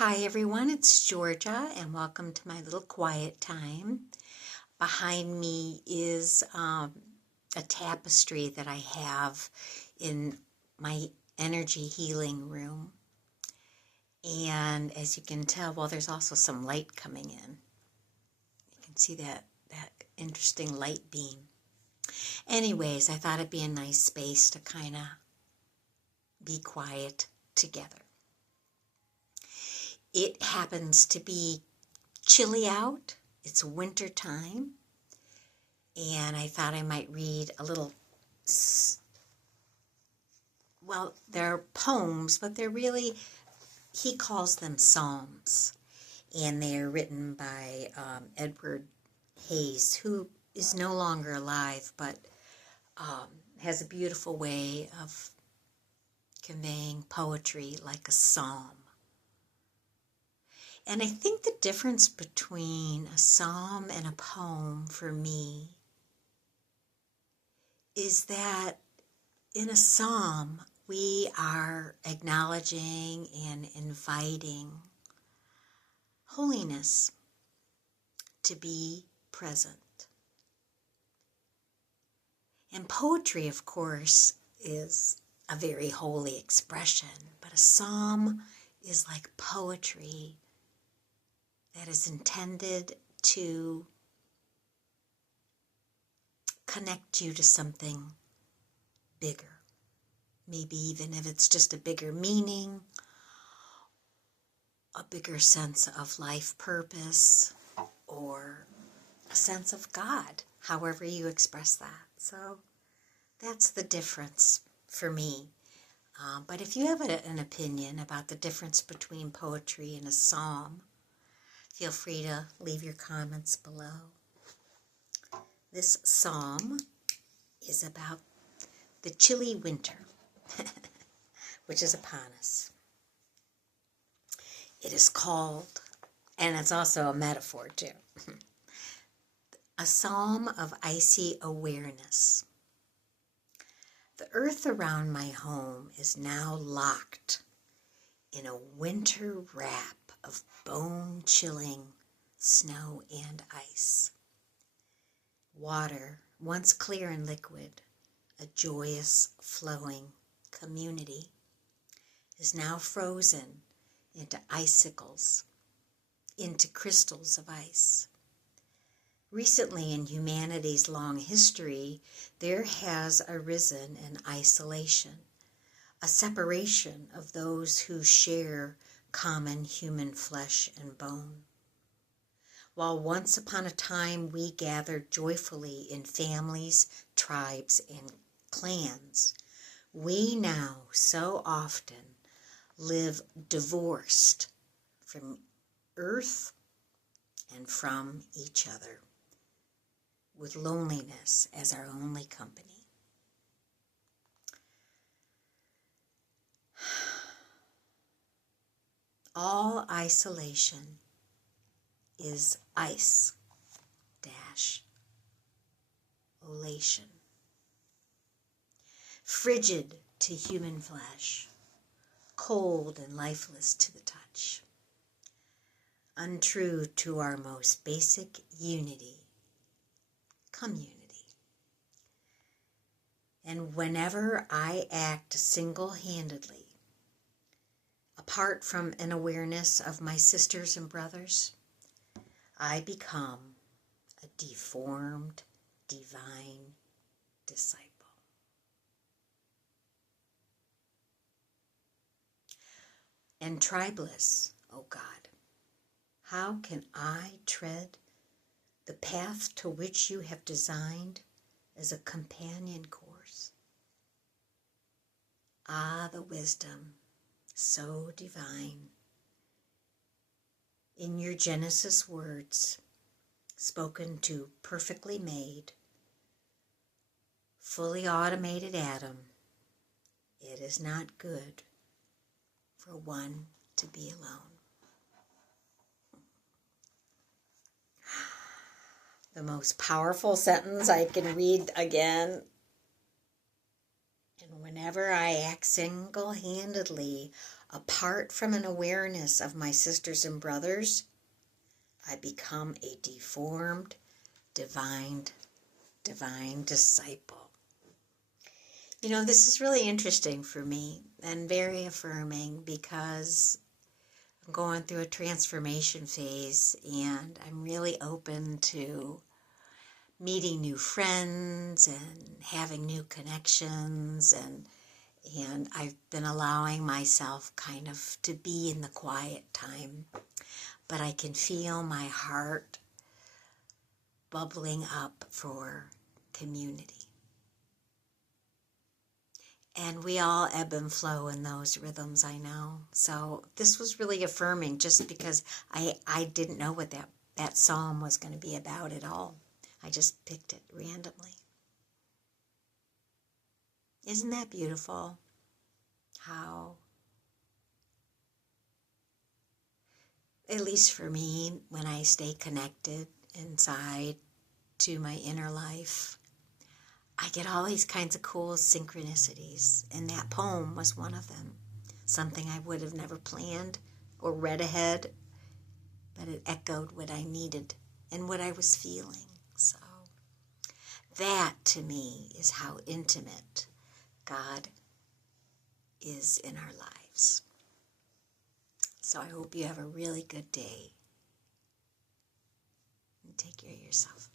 Hi everyone, it's Georgia and welcome to my little quiet time. Behind me is a tapestry that I have in my energy healing room. And as you can tell, well, there's also some light coming in. You can see that interesting light beam. Anyways, I thought it'd be a nice space to kind of be quiet together. It happens to be chilly out. It's winter time. And I thought I might read a little, well, they're poems, but they're really, he calls them psalms. And they're written by Edward Hayes, who is no longer alive, but has a beautiful way of conveying poetry like a psalm. And I think the difference between a psalm and a poem for me is that in a psalm, we are acknowledging and inviting holiness to be present. And poetry, of course, is a very holy expression, but a psalm is like poetry that is intended to connect you to something bigger. Maybe even if it's just a bigger meaning, a bigger sense of life purpose, or a sense of God, however you express that. So that's the difference for me. But if you have an opinion about the difference between poetry and a psalm, feel free to leave your comments below. This psalm is about the chilly winter, which is upon us. It is called, and it's also a metaphor too, a psalm of icy awareness. The earth around my home is now locked in a winter wrap of bone-chilling snow and ice. Water, once clear and liquid, a joyous, flowing community, is now frozen into icicles, into crystals of ice. Recently in humanity's long history, there has arisen an isolation, a separation of those who share common human flesh and bone. While once upon a time we gathered joyfully in families, tribes, and clans, we now so often live divorced from earth and from each other, with loneliness as our only company. All isolation is ice-olation. Frigid to human flesh, cold and lifeless to the touch, untrue to our most basic unity, community. And whenever I act single-handedly, apart from an awareness of my sisters and brothers, I become a deformed, divine disciple. And tribeless, O God, how can I tread the path to which you have designed as a companion course? Ah, the wisdom, so divine. In your Genesis words, spoken to perfectly made, fully automated Adam, it is not good for one to be alone. The most powerful sentence I can read again. And whenever I act single-handedly, Apart from an awareness of my sisters and brothers, I become a deformed, divine disciple. You know, this is really interesting for me and very affirming because I'm going through a transformation phase and I'm really open to meeting new friends and having new connections, and I've been allowing myself kind of to be in the quiet time, but I can feel my heart bubbling up for community. And we all ebb and flow in those rhythms, I know. So this was really affirming just because I didn't know what that psalm was going to be about at all. I just picked it randomly. Isn't that beautiful? How, at least for me, when I stay connected inside to my inner life, I get all these kinds of cool synchronicities, and that poem was one of them. Something I would have never planned or read ahead, but it echoed what I needed and what I was feeling. So that, to me, is how intimate God is in our lives. So I hope you have a really good day. And take care of yourself.